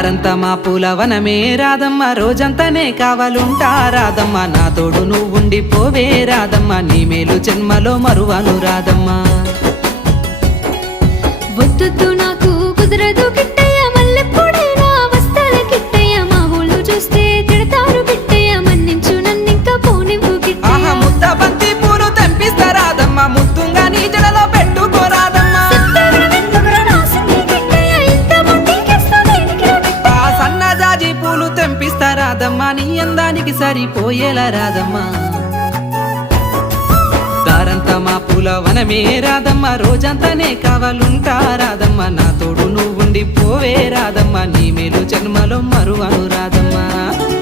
దారంతా మా పూలవనమే రాదమ్మ, రోజంతానే కావాలుంటా రాదమ్మ, నా తోడు నువ్వుండిపోవే రాదమ్మ, నీ మేలు జన్మలో మరువను రాదమ్మ. వద్దు నాకు కుదరదు కిట్టయ్య, మల్లెప్పుడైనా వస్తాల కిట్టయ్య, మా ఊళ్ళు చూస్తే తిడతారు కిట్టయ్య, మన్నించు నన్నింకా పోనివ్వు కిట్టయ్య. ఆహా ముద్ద బంతి పూలు తెంపిస్తా రాదమ్మ, ముద్దుంగా నీ జడలో పెట్టుకోరాదమ్మ. ఆ సన్నజాజి పూలు తెంపిస్తా రాదమ్మ, నీ అందానికి సరిపోయేలా రాదమ్మ. దారంతా మా పూలవనమే రాదమ్మ, రోజంతానే కావాలుంటా రాదమ్మ, నా తోడు నువ్వుండిపోవే రాదమ్మ, నీ మేలు జన్మలో మరువను రాదమ్మ.